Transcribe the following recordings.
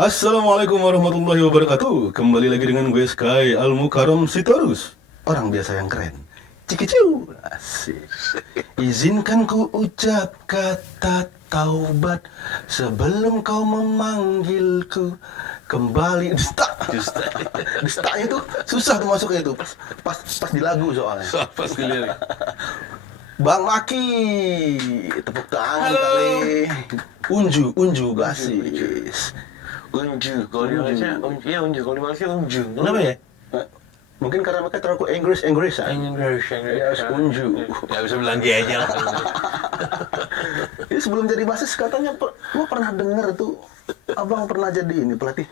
Assalamualaikum warahmatullahi wabarakatuh. Kembali lagi dengan gue Sky Al-Mukarram Sitorus, orang biasa yang keren. Cikiciu. Asik. Izinkan ku ucap kata taubat sebelum kau memanggilku kembali. Desta itu susah tuh masuknya itu. Pas di lagu soalnya. Pas di lirik. Bang Maki, tepuk tangan kali. Unju basis. Unju, kalau di Malaysia, unju, kalau di Malaysia unju. Kenapa ya? Mungkin karena mereka terlalu Inggris. English. Ya, unju. Nggak bisa bilang dia aja lah. Ini sebelum jadi basis katanya, gua pernah dengar tuh, abang pernah jadi ini pelatih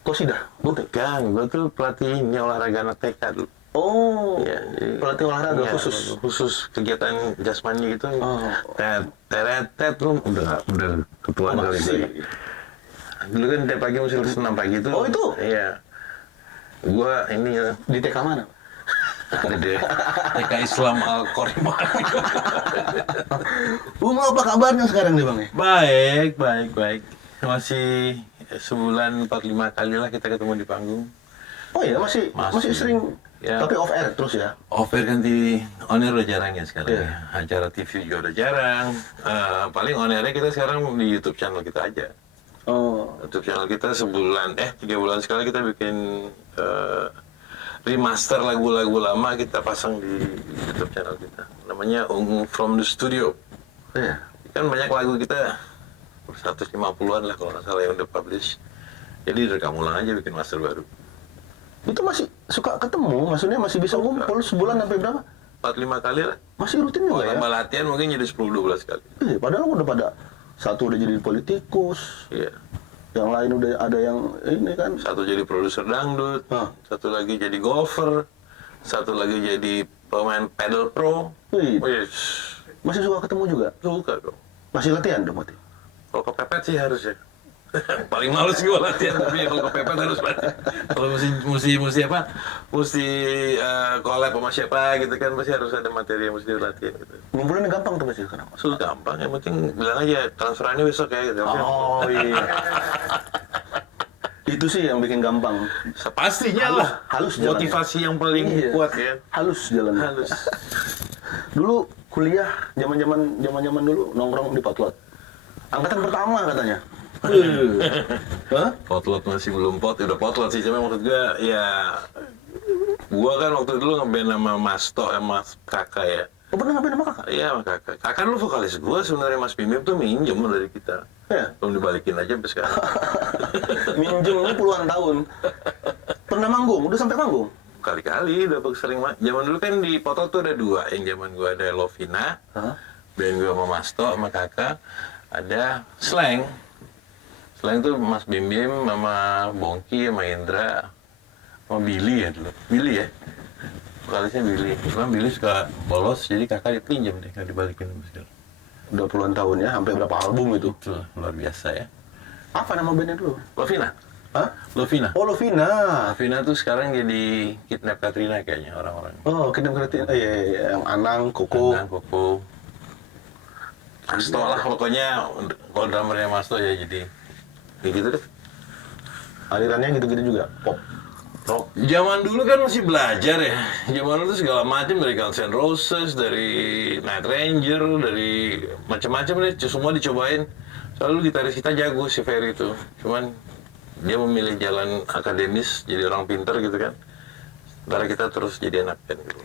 Kosidah. Bukan, gue tuh pelatihnya olahraga anak TK dulu. Oh, Iya, pelatih olahraga iya, khusus. khusus kegiatan jasmani gitu. Oh. Teret lu udah ketua kali Masih. itu. Dulu kan tiap pagi mesti senam pagi tuh. Oh, itu? Iya. Gua ini ya Di TK mana? gede. TK Islam Al Qorima. Apa kabarnya sekarang nih bang? Baik. Masih sebulan 4-5 kali lah kita ketemu di panggung. Oh iya, masih sering, Ya. tapi off air terus ya? Off-air kan di on-air udah jarang ya sekarang Iya. ya. Acara TV juga udah jarang. Paling on-airnya kita sekarang di YouTube channel kita aja. Oh, YouTube channel kita 3 bulan sekali kita bikin remaster lagu-lagu lama kita pasang di YouTube channel kita. Namanya Ungu From The Studio. iya. Kan banyak lagu kita 150-an lah kalau nggak salah yang udah publish. Jadi rekam ulang aja bikin master baru. Itu masih suka ketemu, maksudnya masih bisa ngumpul sebulan sampai berapa? 4-5 kali lah. Masih rutin Kalau juga ya? tambah latihan mungkin jadi 10-12 kali. Iya, padahal udah pada satu udah jadi politikus, Iya. yang lain udah ada yang ini kan. Satu jadi produser dangdut, Hah. satu lagi jadi golfer, satu lagi jadi pemain pedal pro. Wih, Wih, masih suka ketemu juga? suka dong. Masih latihan dong berarti? Kalau kepepet sih harus ya. Paling males gue latihan, tapi kalau kepepet harus latihan. Kalau mesti collab sama siapa gitu kan, pasti harus ada materi yang mesti dilatihan gitu. Ngumpulinnya gampang tuh masih sekarang? Sudah gampang, yang penting bilang aja transferannya besok ya gitu. Oh iya. Itu sih yang bikin gampang. Pastinya lah, halus jalannya. motivasi yang paling Iya. kuat ya. Halus jalannya. Halus. Dulu kuliah, zaman dulu nongkrong di Potlot. Angkatan pertama katanya. Hah? Potlot masih belum udah potlot sih, cuma maksud gue ya, gua kan waktu dulu ngeband sama Masto sama kakak ya. Oh, pernah ngapain sama kakak? Iya sama kakak. Kakak dulu vokalis gua sebenarnya, Mas Bimim tuh minjem dari kita. Ya. Belum dibalikin aja sampai sekarang. Minjemnya puluhan tahun. Pernah manggung? Udah sampai manggung? Kali-kali udah sering zaman dulu kan di Potlot tuh ada 2, yang zaman gua ada Lovina, Hah? band gua sama Masto sama kakak, ada Slang. Slang tuh Mas Bim Bim sama Bongki sama Indra sama Billy ya dulu. Billy ya? Vokalisnya Billy. Cuma Billy suka bolos, jadi kakak dipinjam deh, nggak dibalikin sama sekali. Udah puluhan tahun ya, sampai berapa album itu? Itu luar biasa ya. Apa nama bandnya dulu? Lovina. Hah? Lovina. Oh, Lovina. Lovina tuh sekarang jadi Kidnap Katrina kayaknya orang-orang. Oh, kita ngerti. Iya, yang Anang, Koko. Anang, Koko. Masto lah pokoknya, kalau drummernya Masto ya jadi kayak gitu deh. Alirannya gitu-gitu juga, pop. Rock. Zaman dulu kan masih belajar ya. Zaman dulu tuh segala macam, dari Guns N' Roses, dari Night Ranger, dari macam-macam deh, semua dicobain. Selalu gitaris kita jago si Ferry itu. Cuman dia memilih jalan akademis, jadi orang pinter gitu kan. Sementara kita terus jadi anak band gitu.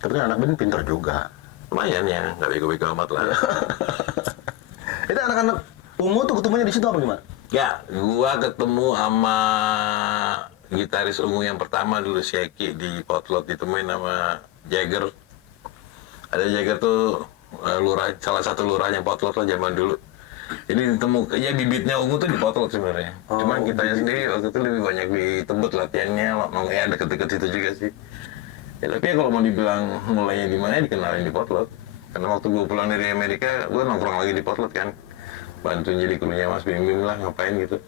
Tapi kan anak band pinter juga. Lumayan ya, nggak bego-bego amat lah. Itu anak-anak ungu tuh ketemunya di situ apa gimana? Ya, gua ketemu sama gitaris ungu yang pertama dulu, si Eki, di Potlot, ditemuin sama Jagger. Ada Jagger tuh salah satu lurahnya Potlot lah zaman dulu. Jadi ditemu, ya bibitnya ungu tuh di Potlot sebenarnya. Cuman kitanya sendiri waktu itu lebih banyak di Tebet latihannya, ya deket-deket situ juga sih. Ya tapi kalau mau dibilang mulainya di mana, dikenalin di Potlot. Karena waktu gue pulang dari Amerika, gue nongkrong lagi di Potlot kan. Bantuin jadi krunya Mas Bim Bim lah, ngapain gitu.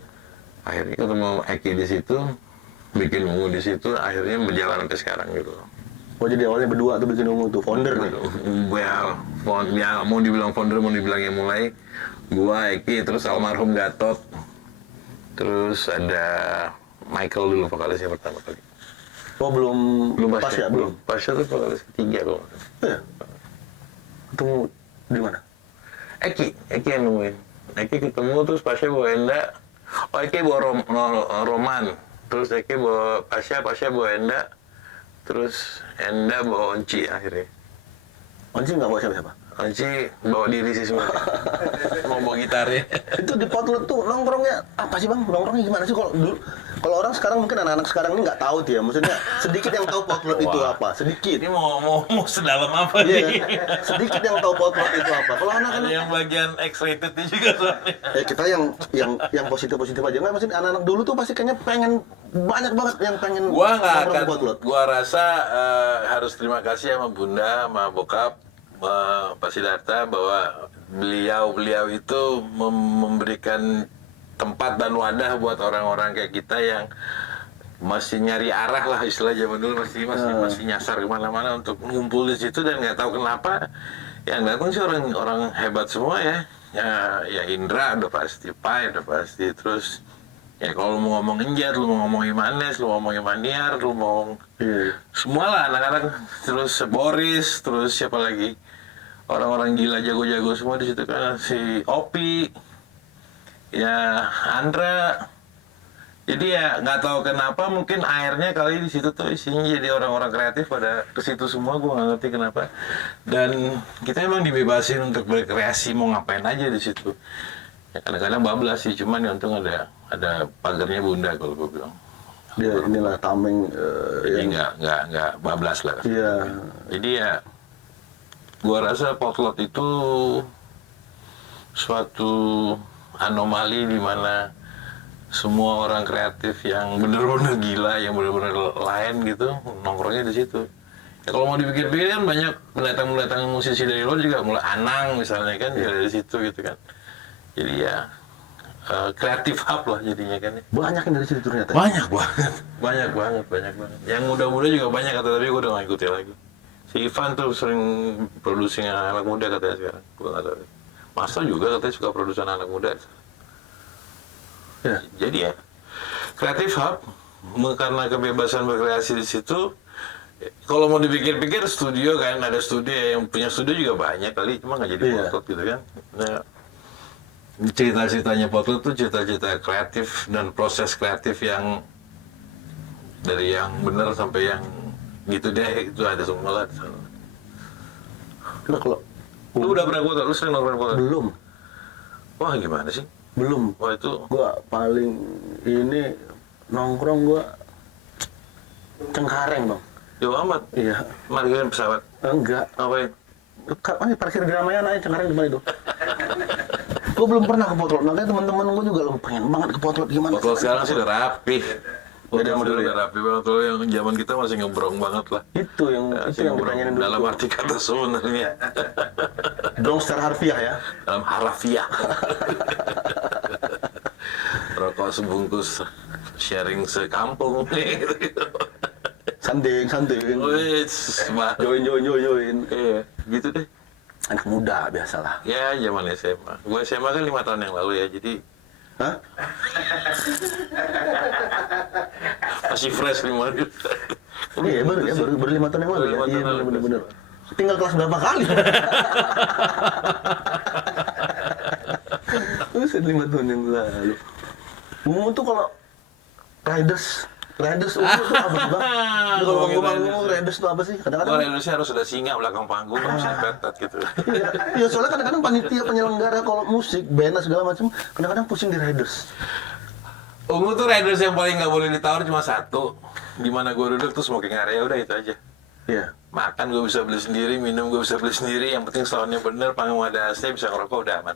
Akhirnya ketemu Eki di situ, bikin ungu di situ, akhirnya berjalan sampai sekarang gitu. Oh, jadi awalnya berdua tuh bikin ungu tuh, founder nih. Ya, mau dibilang founder, mau dibilang yang mulai, gua, Eki, terus almarhum Gatot. Terus ada Michael dulu vokalisnya pertama kali. Oh belum Pasha, belum. Pasha tuh vokalisnya ketiga kok. Iya. Ketemu di mana? Eki yang nemuin. Eki ketemu terus Pasha bawa Enda. Oh Eki bawa Roman. Terus Eki bawa Pasha bawa Enda. Terus Enda bawa Onci akhirnya. Onci nggak bawa siapa-siapa? Onci bawa diri sih sebenarnya. Mau bawa gitarnya. Itu di Potlot tuh nongkrongnya apa sih bang? Nongkrongnya gimana sih kalau dulu? Kalau orang sekarang mungkin anak-anak sekarang ini nggak tahu dia. Maksudnya sedikit yang tahu Potlot itu apa? Sedikit. Ini mau sedalam apa Iya nih? kan? Sedikit yang tahu Potlot itu apa? Kalau Ada anak-anak yang bagian X-rated juga soalnya. kita yang positif aja nggak, maksudnya anak-anak dulu tuh pasti kayaknya pengen banyak banget yang pengen Gua nggak nongkrong akan. ke Potlot. Gua rasa harus terima kasih sama Bunda, sama bokap, Pak Siddhartha bahwa beliau itu memberikan tempat dan wadah buat orang-orang kayak kita yang masih nyari arah lah, istilah zaman dulu masih nyasar kemana-mana untuk ngumpul di situ, dan nggak tahu kenapa yang datang sih orang hebat semua ya. Ya Indra udah pasti, Pai udah pasti, terus ya kalau lu mau ngomong Injat, lu mau ngomong Imanes, lu mau ngomong Imaniar, lu mau semua lah anak-anak, terus Boris, terus siapa lagi, orang-orang gila jago-jago semua di situ kan, si Opi, ya Andra. Jadi ya nggak tahu kenapa, mungkin airnya kali di situ tuh isinya jadi orang-orang kreatif pada ke situ semua, gue nggak ngerti kenapa. Dan kita emang dibebasin untuk berkreasi mau ngapain aja di situ. Ya kadang-kadang bablas sih, cuman ya untung ada pagarnya Bunda kalau gue bilang. Dia inilah tameng. Jadi nggak bablas lah. Iya. Jadi ya gua rasa Potlot itu suatu anomali di mana semua orang kreatif yang bener-bener gila, yang bener-bener lain gitu, nongkrongnya di situ. Ya kalau mau dipikir-pikir kan banyak pendatang musisi dari luar juga, mulai Anang misalnya kan, juga dari situ gitu kan. Jadi ya kreatif hub lah jadinya kan. Banyak yang dari situ ternyata. Banyak banget. Yang muda-muda juga banyak kata, tapi gue udah gak ikuti lagi. Si Ivan tuh sering produksi anak muda katanya sekarang, gue gak tahu. Masa juga katanya suka produksi anak muda. Ya. Jadi ya kreatif hub, karena kebebasan berkreasi di situ. Kalau mau dipikir-pikir studio kan, ada studio yang punya studio juga banyak kali, cuma nggak jadi Potlot gitu kan. Nah, cerita-ceritanya Potlot tuh cerita-cerita kreatif dan proses kreatif yang dari yang benar sampai yang gitu deh, itu ada semua lah. Nah, kalau Lu udah pernah Potlot? Lu sering nongkrong Potlot? belum, Wah gimana sih? belum. Wah itu Gua paling ini nongkrong gua Cengkareng bang. jauh amat. Iya. Margain pesawat. Enggak. Ngapain? Kapan parkir di Ramayana aja Cengkareng depan itu. Gue belum pernah ke Potlot, makanya teman-teman gue juga pengen banget ke Potlot gimana. Potlot sekarang sih udah rapi. Beda sama dulu ya? Udah rapi banget, dulu yang zaman kita masih ngebrong banget lah. Itu yang ditanyain dulu. Dalam arti kata sebenarnya. Dong secara harfiah ya. Dalam harafiah. Rokok sebungkus sharing sekampung. Sanding. Wih, Join. Iya, gitu deh. Anak muda biasalah. Ya, zaman SMA. Gue SMA kan 5 tahun yang lalu ya, jadi Hah? masih fresh 5 tahun. Iya baru 5 tahun yang lalu ya. Baru 5 Iya tahun lalu. bener. Tinggal kelas berapa kali? Buset 5 tahun yang lalu. Ungu tuh kalau Riders ungu tuh apa sih bang? Jadi kalau manggung Riders tuh apa sih? Gue Kadang-kadang Indonesia harus sudah singa belakang panggung, harus petet gitu. Iya soalnya kadang-kadang panitia penyelenggara kalau musik, band segala macam kadang-kadang pusing di Riders. Ungu tuh Riders yang paling nggak boleh ditawar cuma satu. Di mana gue duduk tuh smoking area, udah itu aja. Iya. Makan gue bisa beli sendiri, minum gue bisa beli sendiri, yang penting soundnya bener, panggung ada AC, bisa ngerokok, udah aman.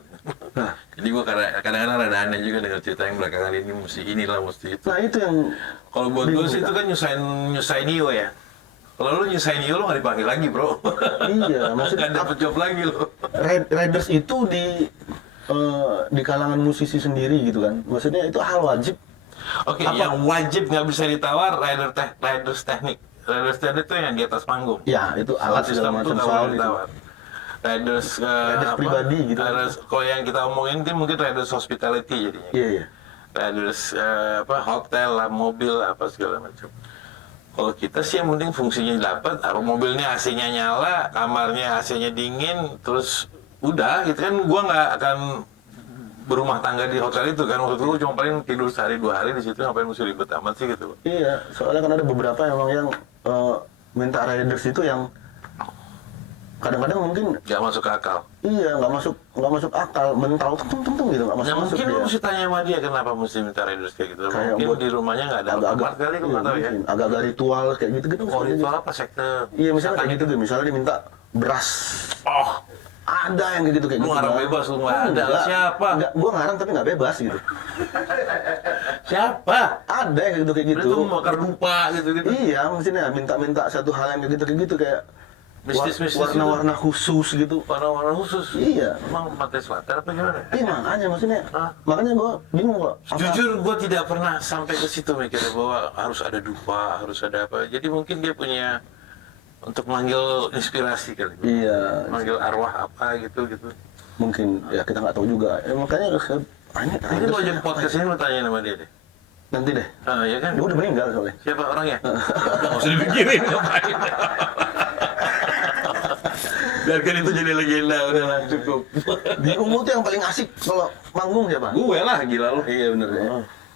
Nah. Jadi gue kadang-kadang rada aneh juga dengan cerita yang belakangan ini, mesti inilah, mesti itu. Nah itu yang Kalau buat gue sih itu kan nyusahin Io ya. Kalau lu nyusahin Io, lu nggak dipanggil lagi bro. iya maksudnya Nggak dapet job lagi lu. Riders itu di kalangan musisi sendiri gitu kan. Maksudnya itu hal wajib. Oke, Apa? yang wajib nggak bisa ditawar, Riders teknik. Riders teknik itu yang di atas panggung. Ya itu alat segala macam nggak soal boleh itu. ditawar. Riders Riders pribadi gitu. Kalau yang kita omongin kan mungkin Riders hospitality jadinya. Iya. Terus hotel lah, mobil lah, apa segala macam. Kalau kita sih yang penting fungsinya dapat, apa mobilnya AC-nya nyala, kamarnya AC-nya dingin, terus udah gitu kan. Gua nggak akan berumah tangga di hotel itu kan. Maksud gua cuma paling tidur sehari 2 hari di situ, ngapain mesti ribet amat sih gitu. Iya, soalnya kan ada beberapa emang yang minta riders itu yang kadang-kadang mungkin Nggak masuk ke akal. iya nggak masuk akal, mental tung gitu nggak Nah, masuk mungkin lu dia. mesti tanya sama dia kenapa mesti minta riders kayak gitu. Kayak Mungkin buat di rumahnya nggak ada agak-agak kamar kali, gua iya, nggak tahu ya. mungkin. Agak-agak ritual kayak gitu Oh, ritual apa sekte? Iya misalnya kayak gitu tuh, misalnya diminta beras. Oh, Ada yang kayak gitu lu ngarang Bang. bebas, lu nggak ada. Siapa? Enggak, gua ngarang tapi nggak bebas gitu. Siapa? Ada yang kayak gitu. Itu bakar dupa gitu-gitu. Iya, maksudnya minta satu hal yang kayak gitu kayak Mistis-mistis warna-warna khusus gitu. Warna-warna khusus. Iya. Emang pantai selatan apa gimana? Iya makanya maksudnya, Hah? makanya gua bingung kok. Jujur gue tidak pernah sampai ke situ mikirnya bahwa harus ada dupa, harus ada apa. Jadi mungkin dia punya untuk manggil inspirasi kali. Iya, Manggil arwah apa gitu. mungkin ya kita nggak tahu juga. Ya, makanya banyak Ini lo ajak podcast ini lo tanya sama dia deh. nanti deh. Ah, ya kan? Dia udah meninggal soalnya. Siapa orangnya? Nggak usah dipikirin, ngapain. Biarkan itu jadi legenda, udahlah cukup. Di Ungu tuh yang paling asik kalau manggung siapa? Gue lah, gila lo. Iya bener ya.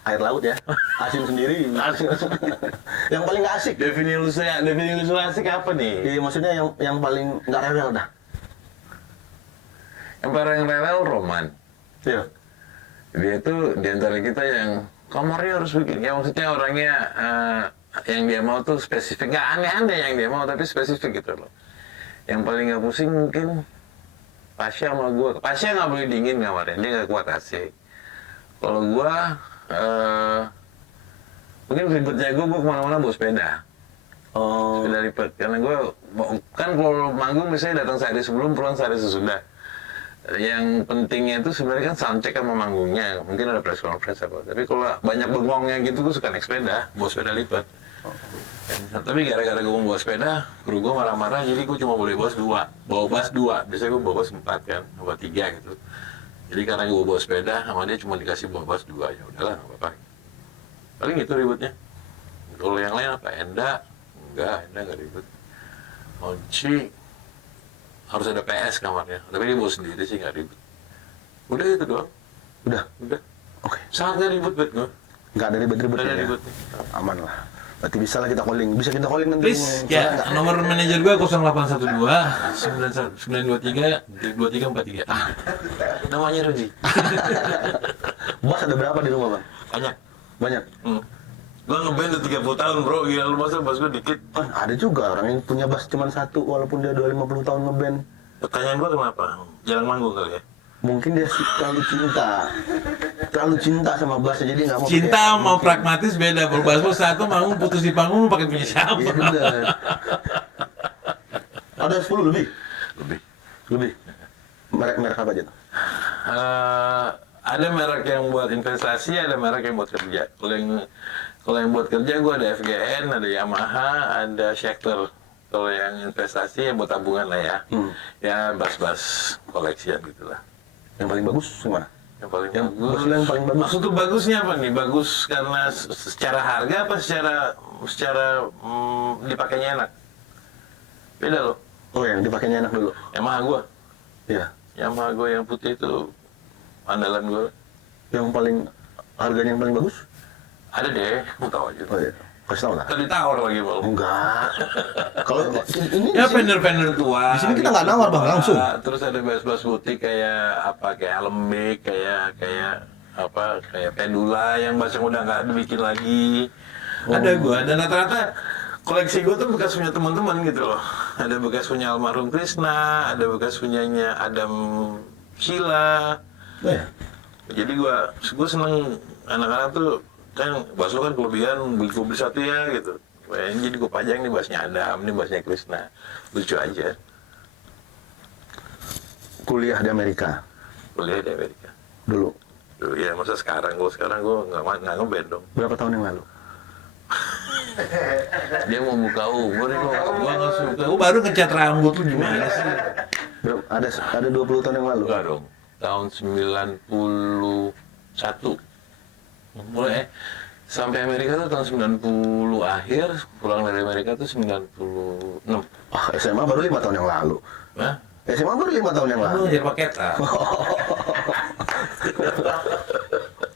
Air laut ya, asin sendiri. Yang paling nggak asik. Definisi lu asik apa nih? Iya maksudnya yang paling nggak rewel dah. Yang paling rewel Roman. Iya. Dia tuh di antara kita yang kamarnya harus begini. Ya maksudnya orangnya yang dia mau tuh spesifik. Nggak aneh-aneh yang dia mau, tapi spesifik gitu loh. Yang paling nggak pusing mungkin Pasha sama gue. Pasha nggak boleh dingin kamarnya, dia nggak kuat AC. Kalau gue mungkin ribetnya gue kemana-mana bawa sepeda. Oh. Sepeda lipat. Karena gue kan kalau manggung misalnya datang sehari sebelum, pulang sehari sesudah. Yang pentingnya itu sebenarnya kan soundcheck sama manggungnya. Mungkin ada press conference apa. Tapi kalau banyak bengongnya gitu, gue suka naik sepeda, bawa sepeda lipat. Tapi gara-gara gue bawa sepeda, kru gue marah-marah, jadi gue cuma boleh bawa bass 2. Biasanya gue bawa bass 4 kan, bawa 3 gitu. Jadi karena gue bawa sepeda, sama dia cuma dikasih bawa bass 2, ya udahlah, nggak apa-apa. Paling itu ributnya. Kalau yang lain apa? Enda nggak ribut. Onci harus ada PS kamarnya, tapi dia bawa sendiri sih nggak ribut. Udah itu doang. Udah. Oke. Sangat nggak ribut buat gue. Nggak ada ribet-ribet Nggak ada ya. ribut. Aman lah. Berarti bisa lah kita calling. Bisa kita calling nanti. Please, ya, nomor manajer gue 0812 923 2343. Namanya Rudi. Bos ada berapa di rumah bang? Banyak. Banyak. Gue ngeband udah 30 tahun bro, gila lu masa bass gue dikit. Ada juga orang yang punya bass cuma satu walaupun dia 50 tahun ngeband. Pertanyaan gue kenapa? Jarang manggung kali ya? Mungkin dia terlalu cinta sama bassnya jadi nggak mau. Cinta sama pragmatis beda. Kalau bass satu manggung putus di panggung lu pakai punya siapa? Iya benar. Ada 10 lebih. Lebih. Merek apa aja tuh? Ada merek yang buat investasi, ada merek yang buat kerja. Kalau yang buat kerja gue ada FGN, ada Yamaha, ada Schecter. Kalau yang investasi ya buat tabungan lah ya. Ya bass koleksian gitulah. Yang paling bagus gimana? Yang paling Yang bagus. bass yang paling bagus. Maksud tuh bagusnya apa nih? Bagus karena secara harga apa secara dipakainya enak? Beda loh. Oh yang dipakainya enak dulu. Yamaha gua. Iya. Yamaha gua yang putih itu andalan gua. Yang paling harganya yang paling bagus? Ada deh, mau tahu aja. Oh iya. Kasih tahu lah. Tadi tawar lagi bang. Enggak. Kalau ini Ya di sini- vendor-vendor tua. Di sini kita nggak nawar bang langsung. Terus ada bass putih kayak Alembic, kayak Pendula yang bass yang udah nggak dibikin lagi. Ada gua, dan rata-rata koleksi gua tuh bekas punya teman-teman gitu loh. Ada bekas punya almarhum Krishna, ada bekas punyanya Adam Sheila. Oh, iya. Jadi gua seneng anak-anak tuh kan bass lo kan kelebihan beli satu ya gitu. Jadi gua pajang nih bassnya Adam, nih bassnya Krishna. Lucu aja. Kuliah di Amerika Kuliah di Amerika. dulu. Duh, ya masa sekarang gua nggak ngeband dong. Berapa tahun yang lalu? Dia mau buka umur nih Gua nggak suka. Gua baru ngecat rambut lu gimana sih? Ada 20 tahun yang lalu. Enggak dong. Tahun 91. Mulai sampai Amerika tuh tahun 90 akhir, pulang dari Amerika tuh 96. SMA baru 5 tahun yang lalu. Hah? SMA baru 5 tahun yang lalu. Lu jadi paket ah.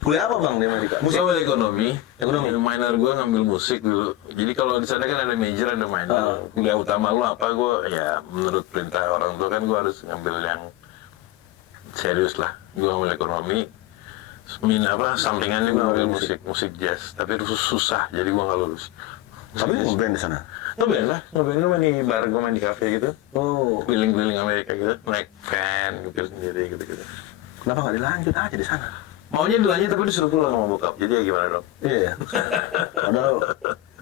Kuliah apa bang di Amerika? Gue ambil ekonomi. Ekonomi. Minor gue ngambil musik dulu. Jadi kalau di sana kan ada major, ada minor. Kuliah utama lu apa? Gue ya menurut perintah orang tua kan gue harus ngambil yang serius lah. Gue ambil ekonomi. Sampingannya gue ambil musik jazz. Tapi itu susah, jadi gue nggak lulus. Tapi ngeband di sana. Ngeband lah, ngeband gue main di bar, gue main di kafe gitu. Oh. Keliling-keliling Amerika gitu, naik van, ngukir sendiri gitu-gitu. Kenapa nggak dilanjut aja di sana? Maunya dilanjut tapi disuruh pulang sama bokap. Jadi ya gimana dong? Iya. Padahal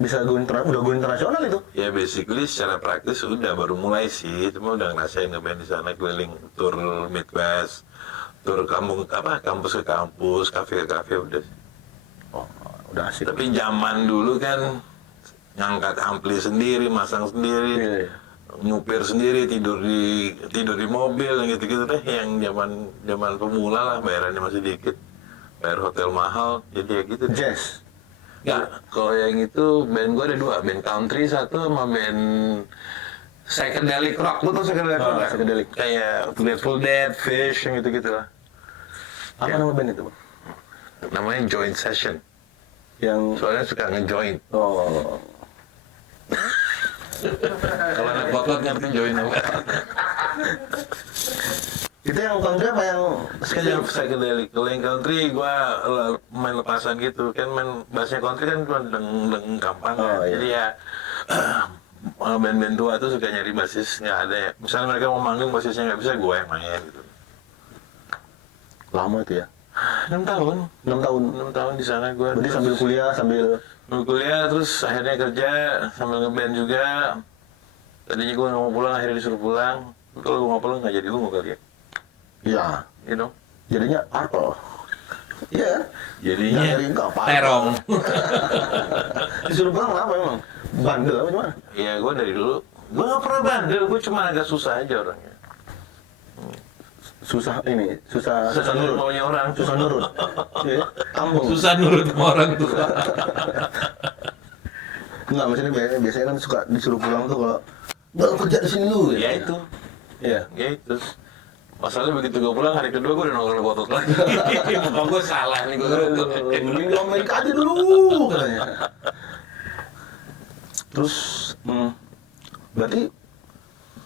bisa udah go internasional itu. Ya basically secara praktis udah baru mulai sih, cuma udah ngerasain ngeband di sana, keliling tur Midwest, tur kampus ke kampus, kafe ke kafe udah. Oh, udah asik. Tapi zaman dulu kan ngangkat ampli sendiri, masang sendiri, Iya. nyupir sendiri, tidur di mobil yang gitu-gitu deh, yang zaman pemula lah, bayarannya masih dikit, bayar hotel mahal, jadi ya gitu deh. Jazz. Ya, kalau yang itu band gue ada dua, band country satu sama band psychedelic rock. Lu tau psychedelic rock nggak? Psychedelic. Kayak Grateful Dead, Fish, yang gitu-gitu lah. Apa Ya. nama band itu bang? Namanya Joint Session. Yang Soalnya suka nge-joint. oh Kalau anak potlot ngerti joint apa? itu yang country apa yang Yang psychedelic. Kalau yang country gue main lepasan gitu. Kan main bassnya country kan cuma deng gampang kan. Oh, iya. Jadi ya band-band tua tuh suka nyari basis nggak ada ya. Misalnya mereka mau manggung basisnya nggak bisa, gue yang main gitu. lama itu ya? 6 tahun. 6 tahun. 6 tahun di sana gue. Berarti sambil kuliah sambil kuliah terus akhirnya kerja sambil ngeband juga. Tadinya gue nggak mau pulang, akhirnya disuruh pulang. Kalau gue mau pulang nggak jadi lu mau kali ya, ya you know. jadinya Arto. Iya. Jadinya Jadi enggak apa. Terong. Disuruh pulang apa emang? Bandel apa gimana? ya gue dari dulu gue nggak pernah bandel, gue cuma agak susah aja orangnya. Susah nurut. Maunya orang. Susah nurut. Iya. Kampung. Susah nurut sama orang tua. Enggak, maksudnya biasanya kan suka disuruh pulang tuh kalau nggak kerja di sini lu. Ya itu. Iya. Ya itu. Masalahnya begitu gue pulang hari kedua gue udah nongkrong di Botot lagi. Muka gue salah nih gue. Mending di Amerika aja dulu katanya. Terus berarti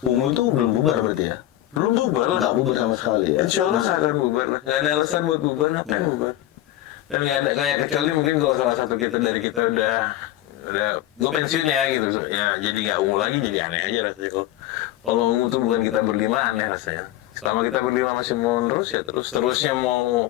Ungu itu belum bubar berarti ya? Belum bubar lah. Nggak bubar sama sekali ya? Insya Allah nggak akan bubar lah. Nggak ada alasan buat bubar, ngapain bubar? Dan nggak ada kayak kecuali mungkin kalau salah satu dari kita udah gue pensiun ya gitu, ya jadi nggak ungu lagi, jadi aneh aja rasanya. Kalau ungu tuh bukan kita berlima, aneh rasanya. Selama kita berlima masih mau terus ya terusnya mau.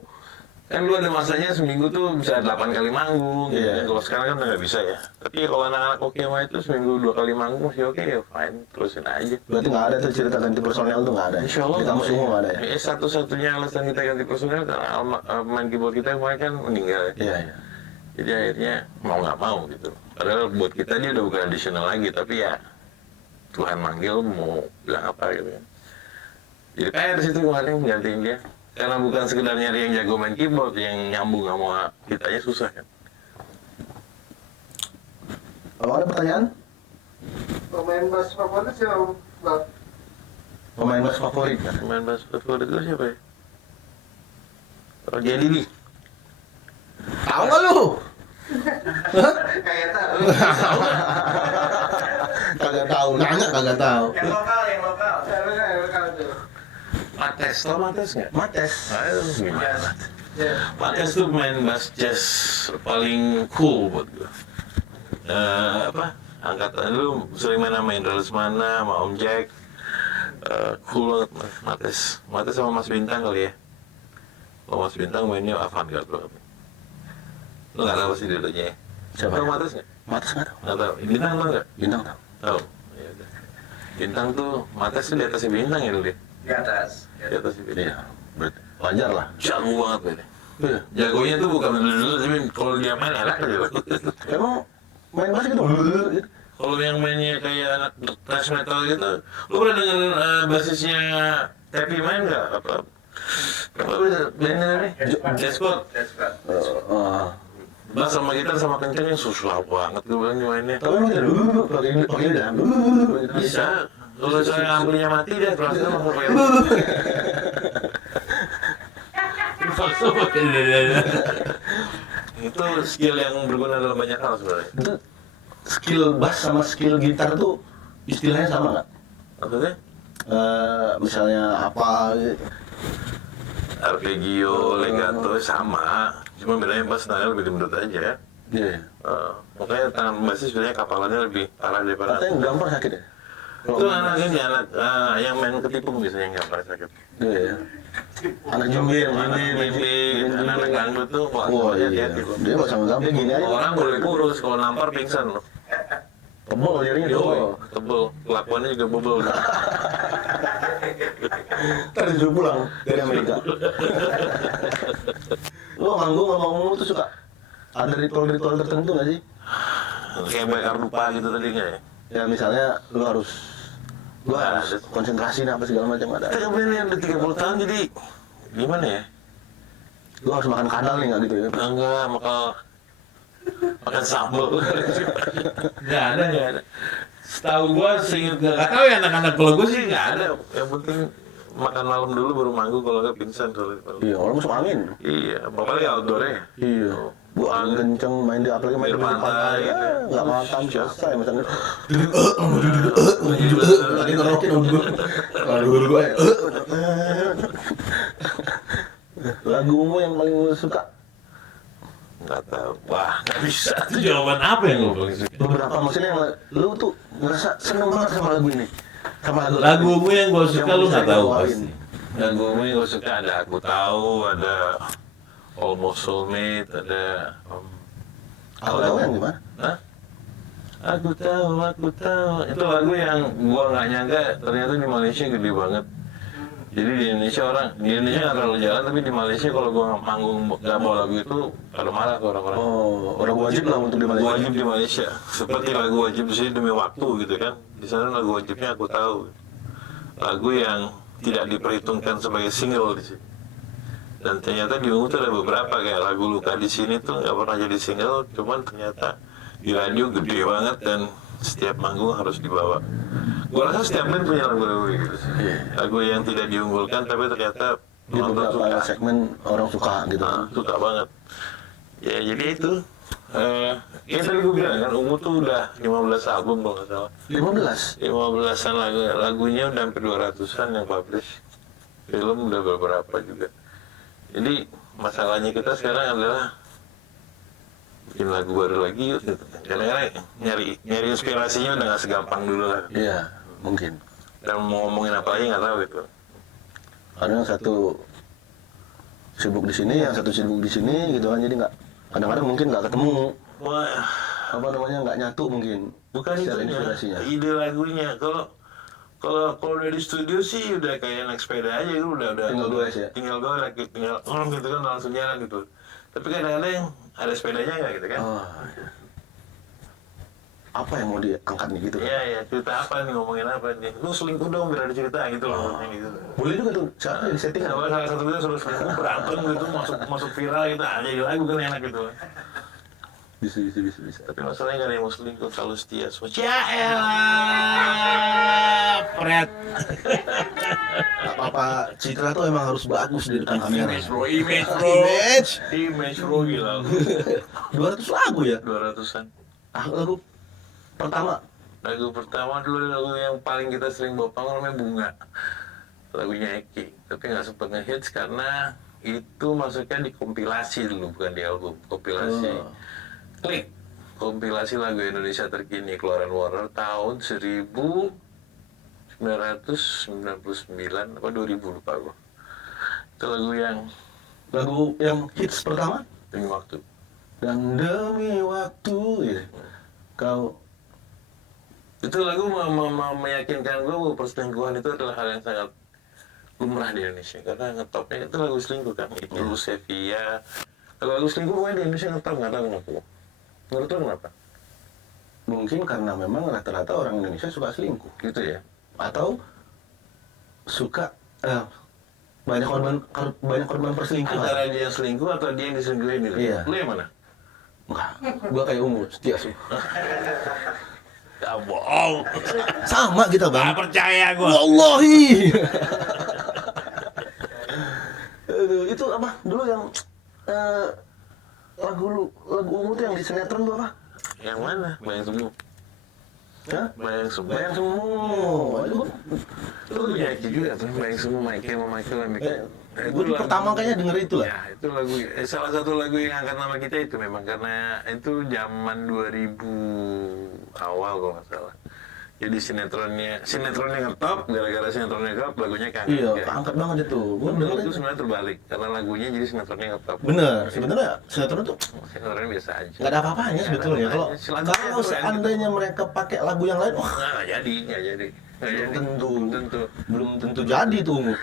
Kan dulu ada masanya seminggu tuh bisa 8 kali manggung gitu. Iya. Kalau sekarang kan nggak bisa ya. Tapi ya kalau anak-anak oke mah itu seminggu 2 kali manggung masih oke ya, fine, terusin aja. Berarti nggak ada tuh cerita ganti personel tuh nggak ada? Insya Allah Di kampus Ungu nggak ada ya? Satu-satunya alasan kita ganti personel karena main keyboard kita kemarin kan meninggal ya. Iya, iya. Jadi akhirnya mau nggak mau gitu. Padahal buat kita dia udah bukan additional lagi, tapi ya Tuhan manggil mau bilang apa gitu kan. Jadi kayak di situ kemarin gantiin dia. Karena bukan sekedar nyari yang jago main keyboard, yang nyambung sama kitanya susah kan. Kalau ada pertanyaan? Pemain bass favorit siapa, Bang? Pemain bass favorit kan? Pemain bass favorit itu siapa ya? Oh, jadi nih. Tahu nggak lu? Kayak tahu. Kagak tahu, nanya kagak tahu. Yang lokal. Yang lokal tuh. Mates, tau Mates nggak? Mates. Aduh, gimana? Ya. Mates tuh main bass jazz paling cool buat gue. Angkatan lu sering main sama Indra Lesmana, sama Om Jack. Cool banget Mates. Mates sama Mas Bintang kali ya. Kalau Mas Bintang mainnya avant-garde banget. Lu nggak tahu sih dulunya ya? Siapa? Tahu Mates nggak? Mates nggak tahu. Nggak tahu. Bintang tau nggak? Bintang tahu. Tahu. Ya udah. Bintang tuh Mates tuh di atasnya Bintang ya dulu dia. Di atas. Di atasnya Bintang. Iya. Berarti wajar lah. Jago banget mainnya. Iya. Jagonya tuh bukan dulu, tapi kalau dia main enak aja. Emang main bass gitu? Gitu. Kalau yang mainnya kayak anak thrash metal gitu, lu pernah denger basisnya Tepi main nggak? Apa bandnya nih? Jazz Squad. That's right. sama gitar sama kencengnya susah banget gue bilang mainnya. Tapi emang tidak pakai lidah. Bisa. Kalau saya ambilnya mati dia terus langsung pakai. Paksa pakai lidah. Itu skill yang berguna dalam banyak hal sebenarnya. Itu skill bass sama skill gitar tuh istilahnya sama nggak? Maksudnya? Misalnya apa? Arpeggio, legato sama. Cuma bedanya bass tangannya lebih lembut aja. Iya. Makanya tangan bassnya sebenarnya kapalannya lebih parah daripada. Katanya gampang sakit ya? Itu anak ini anak yang main ketipung biasanya yang gampang sakit. Iya. Anak jombir, anak ganggu tuh, wah, iya. hati-hati loh. Dia nggak sama-sama gini aja. Orang boleh kurus, kalau nampar pingsan loh. Tebel jadinya Yoi, tebel. tebel, kelakuannya juga bobel. Ntar disuruh pulang dari Amerika. Lo manggung sama umum tuh suka ada ritual-ritual tertentu nggak sih? Kayak bayar lupa gitu tadi nggak ya? Ya misalnya lo harus konsentrasi nih apa segala macam ada. Kita kemarin yang udah 30 tahun jadi gimana ya? Lo harus makan kadal nih nggak gitu ya? Enggak, makan sambal. Nggak ada. Nggak ada. Setahu gua sih nggak tahu ya anak-anak kalau gua sih nggak ada. Yang penting makan malam dulu baru manggung, kalau nggak pingsan soalnya. Iya, orang masuk angin. Iya, apalagi outdoor ya. Iya. Bu angin kenceng main di apalagi main di Di pantai, pantai. gitu. Nggak makan selesai misalnya. Tadi ngerokin dulu. Aduh gue. Lagumu yang paling lu suka? nggak tahu. Wah, nggak bisa. Itu jawaban apa yang lo paling suka? Beberapa maksudnya yang lu tuh ngerasa seneng banget sama lagu ini. Sama Lagumu yang gua suka lu nggak tahu pasti. Dan gue gue suka ada Aku Tahu, ada Almost Soulmate, ada Aku tahu yang gimana? Hah? Aku tahu. Itu lagu yang gua nggak nyangka ternyata di Malaysia gede banget. Jadi di Indonesia nggak terlalu jalan, tapi di Malaysia kalau gua manggung nggak bawa lagu itu pada marah tuh orang-orang. Oh, lagu wajib lah untuk di Malaysia. Wajib di Malaysia. Seperti lagu wajib di sini Demi Waktu gitu kan. Di sana lagu wajibnya Aku Tahu. Lagu yang tidak diperhitungkan sebagai single di sini. Dan ternyata di Ungu tuh ada beberapa kayak lagu Luka di Sini tuh nggak pernah jadi single, cuman ternyata di radio gede banget dan setiap manggung harus dibawa. Gua rasa setiap band punya lagu-lagu gitu sih. Lagu yang tidak diunggulkan tapi ternyata Di penonton beberapa suka. segmen orang suka gitu. Suka banget. Ya jadi itu. Ya tadi gue bilang kan Ungu tuh udah 15 album kalau nggak salah. 15. 15-an lagunya udah hampir 200-an yang publish. Film udah beberapa juga. Jadi masalahnya kita sekarang adalah bikin lagu baru lagi yuk gitu. Kadang-kadang nyari inspirasinya udah nggak segampang dulu lah. Iya, mungkin. Dan mau ngomongin apa lagi nggak tahu gitu. Kadang satu sibuk di sini, yang satu sibuk di sini gitu kan, jadi nggak kadang-kadang mungkin nggak ketemu Wah, apa namanya, nggak nyatu mungkin. bukan secara itunya, inspirasinya. ide lagunya. Kalau udah di studio sih udah kayak naik sepeda aja gitu, udah Tinggal goes ya? tinggal gitu kan langsung jalan gitu. Tapi kadang-kadang ada sepedanya nggak gitu kan? Oh, iya. Apa yang mau diangkat nih gitu kan? Iya, cerita apa nih, ngomongin apa nih? Lu selingkuh dong biar ada cerita gitu loh, ngomongnya gitu. Boleh juga tuh, siapa yang setting Kalau salah satu kita suruh selingkuh berantem gitu, masuk viral gitu, jadi lagu kan enak gitu. bisa. Tapi masalahnya nggak ada yang mau selingkuh, selalu setia semua. Ya elah, pret. Apa Citra tuh emang harus bagus di depan kamera. Image Image bro gila. 200 lagu ya? 200-an. Lagu pertama. Lagu pertama dulu lagu yang paling kita sering bawa panggung namanya Bunga. Lagunya Eki. Tapi nggak sempet ngehits karena itu masuknya di kompilasi dulu, bukan di album. Kompilasi. Klik. Kompilasi lagu Indonesia terkini keluaran Warner tahun 1999 apa 2000 lupa gua. Itu Lagu yang hits pertama. Demi Waktu. Dan demi waktu ya. Kau Itu lagu meyakinkan gue bahwa perselingkuhan itu adalah hal yang sangat lumrah di Indonesia, karena ngetopnya itu lagu selingkuh kan. Itu Sevilla. Lagu selingkuh pokoknya di Indonesia ngetop, nggak tahu kenapa. Menurut lo kenapa? mungkin karena memang rata-rata orang Indonesia suka selingkuh Gitu ya. atau suka banyak korban perselingkuhan. Antara dia yang selingkuh atau dia yang diselingkuhin gitu. Iya. Lu yang mana? Enggak, gua kayak Ungu, setia sih. Ya bohong. Sama kita bang. Gak percaya gua. Wallahi. Aduh, itu apa? Dulu yang lagu Ungu tuh yang di sinetron tuh apa? Yang mana? Bayang Semu. Hah? Bayang Semu. Bayang Semu. Itu nyanyi juga tuh, Bayang Semu, Michael sama Michael yang bikin. Gue pertama kayaknya denger itu lah. Ya, itu lagu, salah satu lagu yang angkat nama kita itu memang karena itu zaman 2000 awal kalau nggak salah. Jadi sinetronnya ngetop, gara-gara sinetronnya ngetop, lagunya kangen. Iya, Ya. angkat banget itu. Gue Dulu denger itu itu. sebenarnya terbalik, karena lagunya jadi sinetronnya ngetop. Bener, sebenarnya sinetron tuh Sinetronnya biasa aja. nggak ada apa-apanya sebetulnya. Kalau seandainya mereka pakai lagu yang lain, wah Nah, nggak jadi. belum tentu. Tentu. Belum tentu jadi tuh Ungu.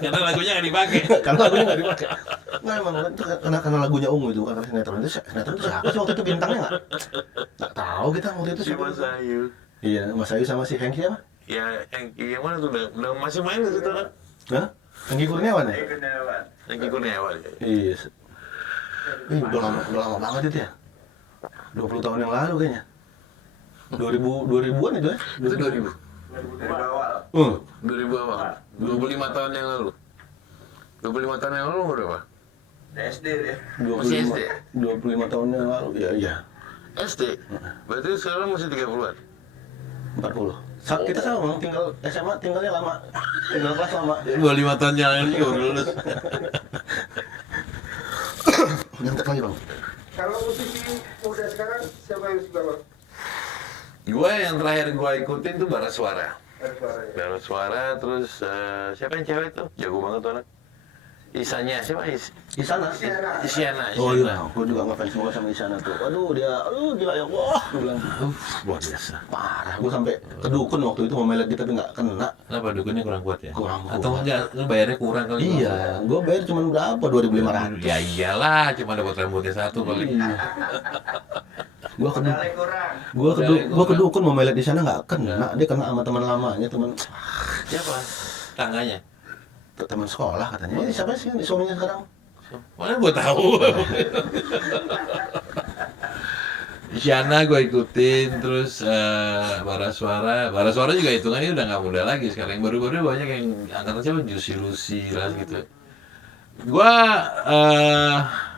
Karena lagunya nggak dipakai. Karena lagunya nggak dipakai. Nggak emang itu karena lagunya Ungu itu karena sinetron itu siapa sih waktu itu bintangnya nggak tahu kita waktu itu Si siapa. Mas Ayu. Iya, Mas Ayu sama si Hengki apa? Ya, yang mana tuh udah masih main di situ kan? Hah? Hengki Kurniawan ya? Yang Kurniawan. Iya. Udah lama banget itu ya. 20 tahun yang lalu kayaknya. 2000-an itu ya? Itu 2000. Dari bawah. 2000 awal. 25 tahun yang lalu. 25 tahun yang lalu berapa? SD deh. 25, 25 tahun yang lalu. Iya. SD. Berarti sekarang masih 30-an. 40. Kita sama tinggal SMA tinggalnya lama. Tinggal kelas lama. 25 tahun yang lalu juga udah lulus. Nyantek lagi, Bang. Kalau musisi muda sekarang siapa yang suka bang? Gue yang terakhir gue ikutin tuh Bara Suara. Ada suara ya? Bara Suara, terus siapa yang cewek tuh? Jago banget tuh anak. Isanya, siapa Di sana. Isyana. Oh iya, aku juga ngefans semua sama Isyana tuh. Aduh, dia, gila ya, wah, gue bilang, Luar biasa. parah. Gue sampai ke dukun waktu itu mau melet dia tapi nggak kena. Kenapa dukunnya kurang kuat ya? Kurang kuat. Atau enggak, lu bayarnya kurang kali? Iya, gue bayar cuma berapa? 2.500. Ya iyalah, cuma dapat rambutnya satu kali. Gue ke Modalnya kurang. gua ke dukun mau melet di sana nggak kena. Dia kena sama teman lamanya, teman Siapa? Tangganya. teman sekolah katanya. Ini siapa sih suaminya sekarang? Mana gua tahu. Isyana gue ikutin, terus Bara Suara juga hitungannya udah nggak muda lagi sekarang. Yang baru-baru banyak yang angkatan siapa? Juicy Lucy lah gitu. Gua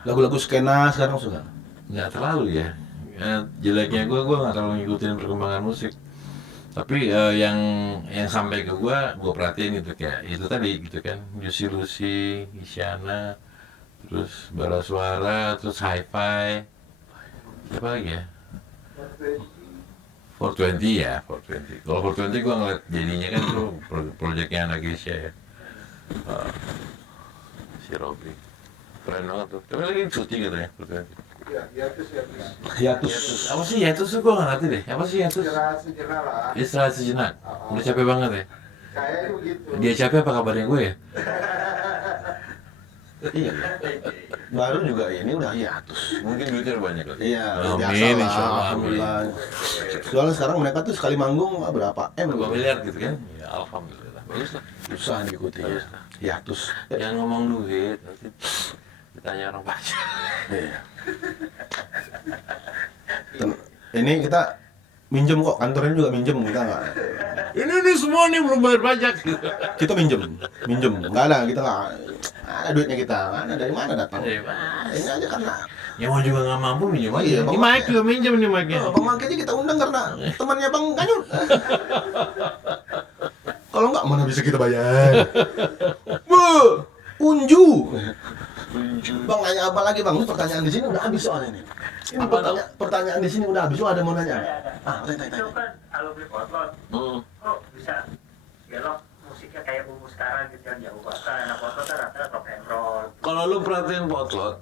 Lagu-lagu skena sekarang suka. nggak terlalu ya. Jeleknya gua nggak terlalu ngikutin perkembangan musik. Tapi yang sampai ke gua perhatiin itu kayak itu tadi gitu kan, Juicy Lucy, Isyana, terus Bara Suara, terus Hi-Fi, apa lagi ya? 420 ya, 420. Kalau 420 gua ngeliat jadinya kan tuh proyeknya anak Asia ya. Si Robby. Keren banget tuh. Tapi lagi cuti katanya, 420. Ya, hiatus. Hiatus. Apa sih hiatus tuh? Gue nggak ngerti deh. Apa sih hiatus? Istirahat sejenak lah. Istirahat sejenak. Udah capek banget ya. Kayaknya begitu. Dia capek apa kabarnya gue ya? Iya. Baru juga ini udah hiatus. Mungkin duitnya udah banyak lagi. Iya, Amin, biasa lah. insyaallah, Alhamdulillah. Soalnya sekarang mereka tuh sekali manggung berapa M? 2 miliar gitu kan? Ya alhamdulillah. Bagus lah. Susah diikuti ya. Hiatus. Yang ngomong duit nanti ditanya orang pajak. Iya. Ini kita minjem kok, kantornya juga minjem, kita nggak. Ini nih semua nih belum bayar pajak. Kita minjem, nggak ada, kita nggak ada duitnya kita, nggak ada dari mana datang. Dari mana? Ini aja karena Yang mau juga nggak mampu minjem aja. Iya, Ini mic juga minjem nih mic-nya. pemakainya kita undang karena temannya Bang Kanyut. Kalau nggak mana bisa kita bayar? Unju. Bang nanya apa lagi Bang? Ini pertanyaan di sini udah habis soalnya nih. Ini pertanyaan di sini udah habis. Lu ada mau nanya? Tanya. Itu kan alumni Potlot, kok bisa belok musiknya kayak Ungu sekarang gitu yang jauh banget. Anak Potlot kan rata-rata rock and roll. Kalau lu perhatiin Potlot,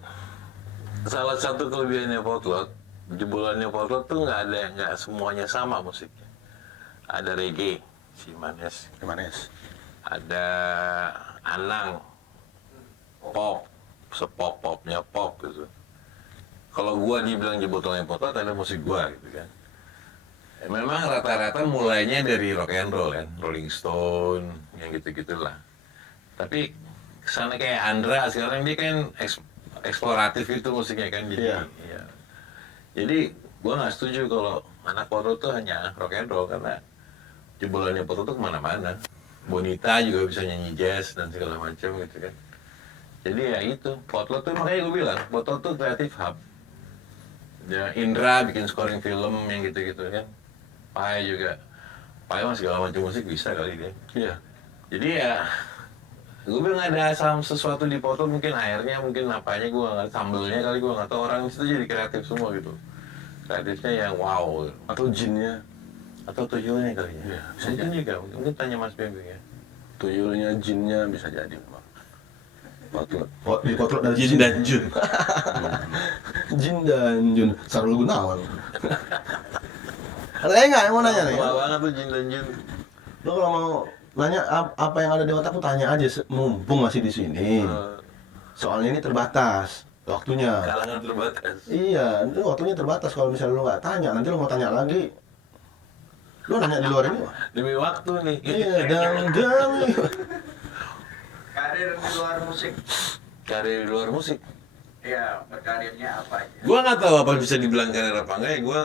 salah satu kelebihannya Potlot, jebolannya Potlot tuh nggak semuanya sama musiknya. Ada reggae, si Manes. Manes. Ada Anang, pop, sepop-popnya pop gitu. Kalau gua dibilang jebolannya Potlot, ada musik gua gitu kan. Memang rata-rata mulainya dari rock and roll kan, Rolling Stone, yang gitu-gitulah. Tapi kesana kayak Andra sekarang dia kan eksploratif itu musiknya kan, jadi Iya. iya. Jadi gua nggak setuju kalau anak Potlot tuh hanya rock and roll, karena jebolannya Potlot tuh kemana-mana. Bonita juga bisa nyanyi jazz dan segala macam gitu kan. Jadi ya itu, Potlot tuh makanya gue bilang, Potlot tuh kreatif hub. Ya, Indra bikin scoring film yang gitu-gitu kan. Pai juga, Pai mah segala macam musik bisa kali dia. Iya. Jadi ya, gue bilang ada sesuatu di Potlot, mungkin airnya, mungkin apanya gue nggak, sambelnya kali gue nggak tahu, orang di situ jadi kreatif semua gitu. Kreatifnya yang wow, gitu. Atau jinnya. Atau tuyulnya kali ya. Iya, bisa Mungkin juga, mungkin tanya Mas Bebe ya. Tuyulnya, jinnya bisa jadi memang. Potlot. Di Potlot ada Jin dan Jun. Jin dan Jun. Sarul Gunawan. Ada nggak yang mau nanya nih? Tua banget tuh Jin dan Jun. Lo kalau mau nanya apa yang ada di otak lu tanya aja, mumpung masih di sini. Soalnya ini terbatas waktunya. Kalangan terbatas. Iya, itu waktunya terbatas. Kalau misalnya lu nggak tanya, nanti lu mau tanya lagi, lu nanya di luar ini. Wah. Demi waktu nih. Iya, dan Karir di luar musik. Karir di luar musik. Ya, berkarirnya apa aja? Gua nggak tahu apa bisa dibilang karir apa enggak ya. Gua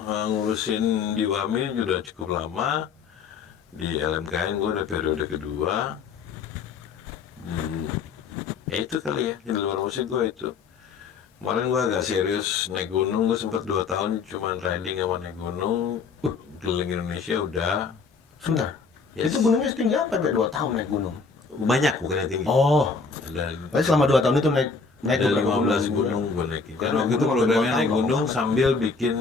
ngurusin di WAMI sudah cukup lama. Di LMKN gua udah periode kedua. Ya itu kali ya, di luar musik gua itu. Kemarin gua agak serius naik gunung, gua sempat 2 tahun cuman riding sama naik gunung. Keliling Indonesia udah. sebentar. Yes. Itu gunungnya setinggi apa? 2 tahun naik gunung. Banyak bukan yang tinggi. Oh, Dan tapi selama 2 tahun itu naik ada beberapa 15 gunung gue naikin. Dan Naik waktu itu gunung programnya sampai naik 2 tahun, gunung lama. sambil bikin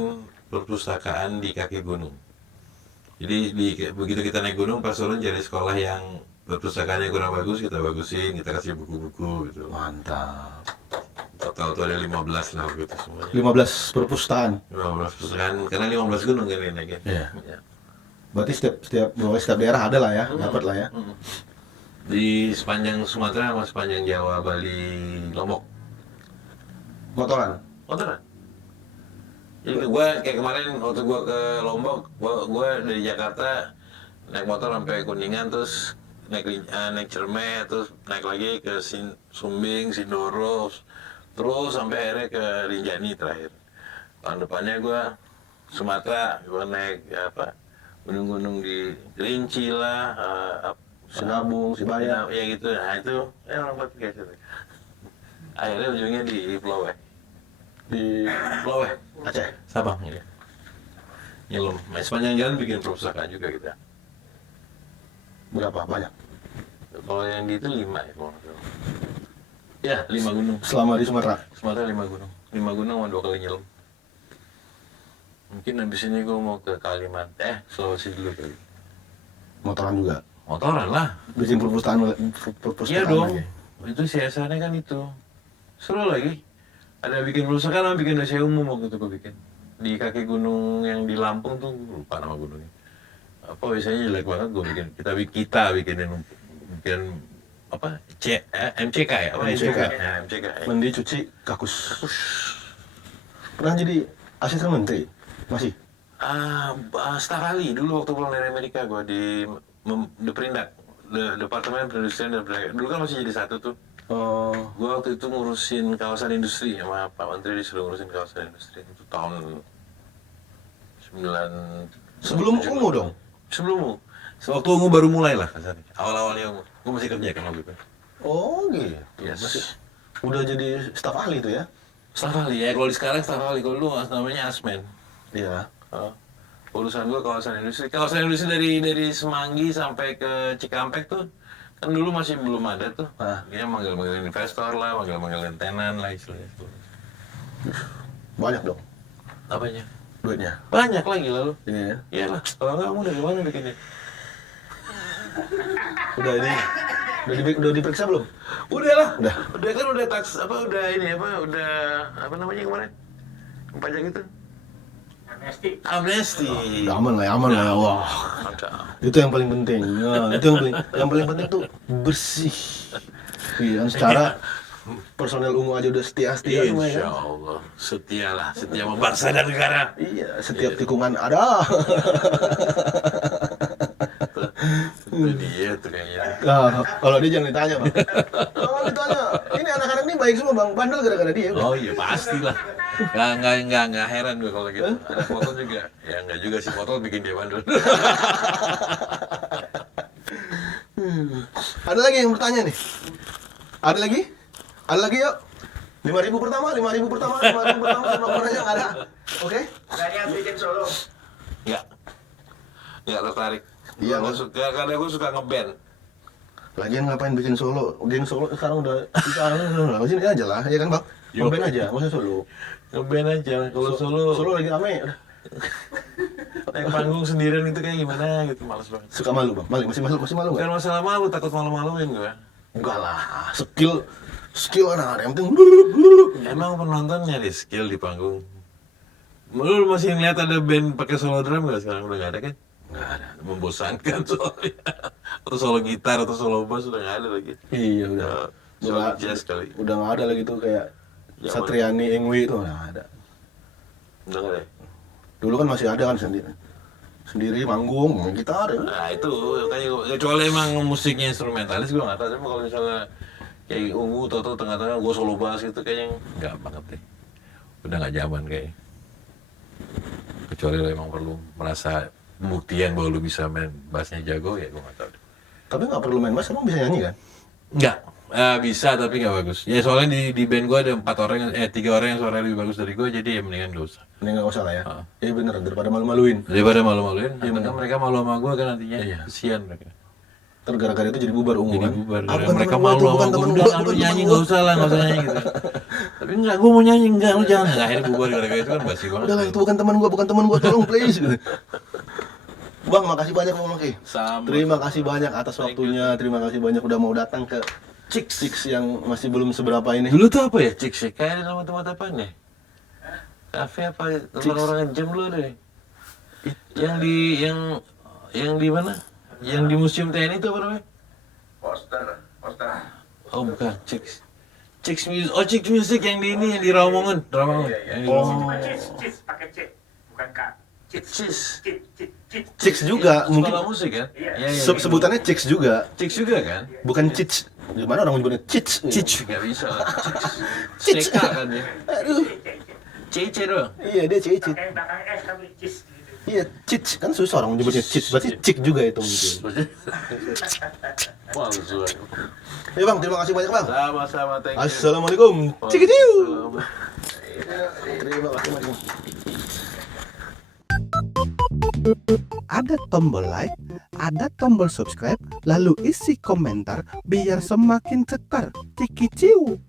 perpustakaan di kaki gunung. Jadi begitu kita naik gunung, pas turun cari sekolah yang perpustakaannya kurang bagus, kita bagusin, kita kasih buku-buku gitu. Mantap. Total tuh ada 15 lah gitu semuanya. 15 perpustakaan. 15 perpustakaan, karena 15 gunung kan yang naikin. Iya. Ya. Berarti setiap daerah ada lah ya, dapat lah ya. Di sepanjang Sumatera sama sepanjang Jawa, Bali, Lombok. Motoran. Motoran. Jadi gue kayak kemarin waktu gue ke Lombok, gue dari Jakarta naik motor sampai Kuningan, terus naik Cermet, terus naik lagi ke Sumbing, Sindoro, terus sampai akhirnya ke Rinjani terakhir. Tahun depannya gue Sumatera, gue naik gunung-gunung di Rinci lah, Sinabung, Sibaya. ya gitu. Nah itu orang Batak kayak gitu. Akhirnya ujungnya di Pulau Di Pulau Aceh. Sabang ya. Nyelum. Nah, sepanjang jalan bikin perpustakaan juga kita. Berapa banyak? Kalau yang di itu 5 ya kalau nggak salah. Ya, 5 gunung. Selama di Sumatera. Sumatera 5 gunung. 5 gunung sama 2 kali nyelam. Mungkin habis ini gue mau ke Kalimantan. Sulawesi dulu kali. Motoran juga. Motoran lah. Bikin perpustakaan Iya dong. lagi. Itu CSR-nya kan itu. Seru lagi. Ada bikin perpustakaan sama bikin WC umum waktu itu gue bikin. Di kaki gunung yang di Lampung tuh, lupa nama gunungnya. Apa biasanya jelek banget gue bikin. Kita bikinin apa? MCK ya? Apa MCK. Ya, MCK. Ya. Mandi, cuci, kakus. Pernah jadi asisten menteri? Masih? Staf ahli dulu waktu pulang dari Amerika gue di Deprindak, Departemen Perindustrian dan Perdagangan. Dulu kan masih jadi satu tuh. Oh, Gue waktu itu ngurusin kawasan industri sama Pak Menteri, disuruh ngurusin kawasan industri itu tahun 9. sebelum ungu dong? Sebelum ungu. Waktu ungu baru mulai lah kasarnya. Awal-awalnya ungu. Gue masih kerja kan waktu itu. Oh gitu. Yes. Udah jadi staf ahli itu ya? Staf ahli ya. Kalau di sekarang staf ahli. Kalau dulu namanya Asmen. Iya. Urusan gue kawasan industri. Kawasan industri dari Semanggi sampai ke Cikampek tuh kan dulu masih belum ada tuh. Dia manggil-manggilin investor lah, manggil-manggilin tenan lah istilahnya. Banyak dong Apanya? duitnya. Banyak lagi lalu. Iya. Iyalah, kalau nggak kamu dari mana bikinnya? Udah ini. Udah diperiksa belum? Udah lah. Udah. Kan udah apa namanya kemarin? Pajak itu? Amnesti. Udah aman lah ya. Wah. Itu yang paling penting. Nah, itu yang paling penting tuh bersih. Iya, secara personel ungu aja udah setia semua Insya ya. Allah, setia sama bangsa dan negara. Iya, setiap tikungan ada. Itu dia tuh kayaknya. Nah, kalau dia jangan ditanya, Bang. Kalau ditanya, ini anak-anak ini baik semua bang, bandel gara-gara dia. Oh iya pastilah. Nggak heran gue kalau gitu. Ada foto juga. Ya nggak juga sih, foto bikin dia bandel. Ada lagi yang bertanya nih? Ada lagi? Ada lagi yuk. 5.000 pertama, 5.000 pertama, 5.000 pertama, sebelah orangnya nggak ada. Oke? Nggak ada yang bikin solo. Nggak tertarik. Iya, Gue kan? suka, karena gue suka ngeband. Lagian ngapain bikin solo? Geng solo sekarang udah sini aja lah, ya kan bang? Ngeband aja, masa solo? Ngeband aja. Kalau Solo lagi rame. naik panggung sendirian itu kayak gimana gitu, males banget. Suka malu bang? Masih malu nggak? Bukan masalah malu, takut malu-maluin gue. Enggak lah, skill ada yang penting. Emang penonton nyari skill di panggung. Lu masih ngeliat ada band pakai solo drum nggak sekarang? Udah nggak ada kan? Nggak ada, membosankan soalnya. Atau solo gitar atau solo bass udah nggak ada lagi. Iya udah. Solo jazz kali. Udah nggak ada lagi tuh kayak Zaman. Satriani, Engwi itu nggak ada. Udah nggak ada. Dulu kan masih ada kan sendiri manggung, main gitar. Nah itu Makanya kecuali emang musiknya instrumentalis gue nggak tahu. Tapi kalau misalnya kayak ungu atau tengah-tengah gue solo bass gitu kayaknya nggak banget deh. Udah nggak zaman kayaknya. Kecuali lo emang perlu merasa pembuktian bahwa lu bisa main bassnya jago, ya gue nggak tahu deh. Tapi nggak perlu main bass, emang bisa nyanyi kan? Nggak, bisa tapi nggak bagus. Ya soalnya di band gue ada 3 orang yang suaranya lebih bagus dari gue, jadi ya mendingan gak usah. Ini nggak usah lah ya. Ah. Iya bener, daripada malu-maluin. Daripada malu-maluin, Iya, karena bener. mereka malu sama gue kan nantinya. Iya. Kesian mereka. Terus gara-gara itu jadi bubar ungu Jadi kan? bubar. Ah, Karena mereka temen malu gua tuh, sama bukan gue. temen Udah, gua, lu bukan nyanyi temen nggak gua. usah lah, nggak usah nyanyi gitu. Tapi enggak, gue mau nyanyi, enggak, lu jangan. Nah, akhirnya bubar gara-gara itu kan basi banget. Udah lah, itu bukan teman gua, tolong please gitu. Bang, makasih banyak Bang Maki. Sama. Terima kasih banyak atas Thank you. waktunya, terima kasih banyak udah mau datang ke Chicks yang masih belum seberapa ini. Dulu tuh apa ya, Chicks ya? Kayak ada nama tempat apa nih? Kafe apa? Tempat orang ngejam dulu deh. Yang di mana? Yang di Museum TNI itu apa namanya? Poster. Oh bukan, Chicks. Chicks Music. Oh Chicks Music yang di ini, yang di Rawamangun. Yang di Oh. Rawamangun. Cis, pakai C, bukan K. Chicks. Chicks juga mungkin Sekolah musik kan? Iya. sebutannya Chicks juga, Chicks juga kan? bukan Chits. Gimana orang menyebutnya Chits? Chicks. Gak bisa lah. Chicks. CK kan dia. Aduh. CC doang. Iya dia Chits. Pakai belakangnya S tapi Cis gitu. Iya Chits kan susah orang menyebutnya Chits. Berarti Chick juga itu mungkin. Wah, lucu. Ya Bang, terima kasih banyak Bang. Sama-sama, thank you. Assalamualaikum. Cikiciu. Assalamualaikum. Terima kasih banyak. Ada tombol like, ada tombol subscribe, lalu isi komentar biar semakin cetar. Cikiciu.